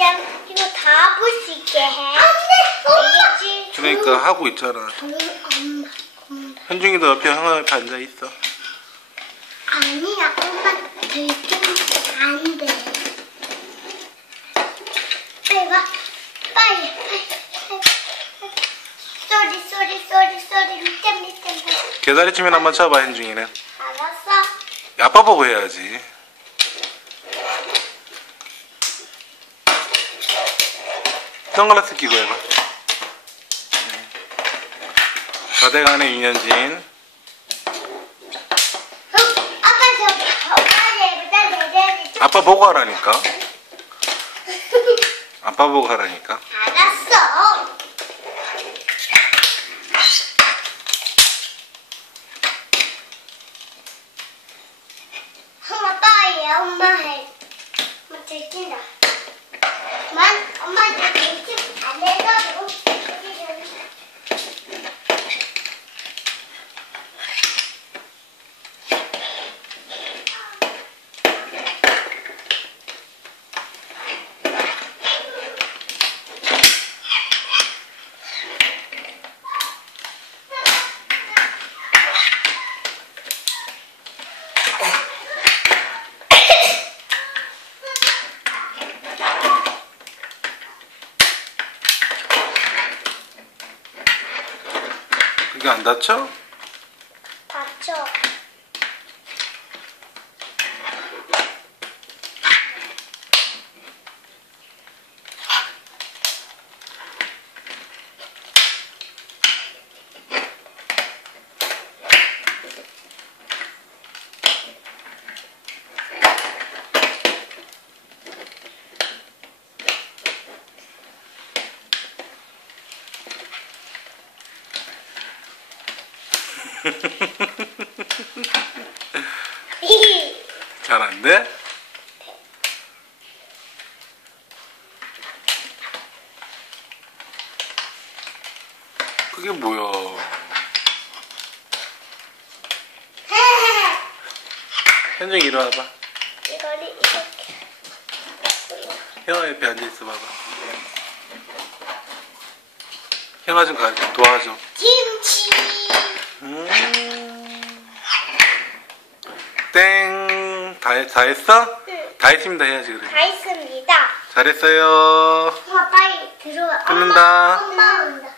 이제 이거 다 볼 수 있게 해. 안돼, 엄마. 알겠지? 그러니까 하고 있잖아. 엄마, 엄마, 엄마. 현중이도 옆에 형아 옆에 앉아 있어. 아니야, 엄마 들키면 안 돼. 빨리 와, 빨리, 빨리. 쏘리, 쏘리, 쏘리, 쏘리, 밑에, 밑에, 밑에. 계다리 치면 한번 쳐봐 현중이는. 알았어. 아빠 보고 해야지. 선글라스 끼고 해봐. 과대간의 윤현진. 어, 아빠 저, 엄마 내보다 내려야지. 아빠 보고 하라니까. 아빠 보고 하라니까. 알았어. 엄마 엄마 해. 엄마 들킨다. 만 엄마 들킨 안 해가지고 여기 저기. 그게 안 다쳐? 다쳐. 잘 안 돼? 그게 뭐야? 현중이 일어나봐. 이거를 이렇게. 형아 옆에 앉아 있어 봐봐. 형아 좀 가, 도와줘. 김치. 다, 했- 다 했어? 응. 다 했습니다 해야지 그래. 다 했습니다. 잘했어요. 엄마 빨리 들어와. 끊는다. 엄마, 엄마 온다.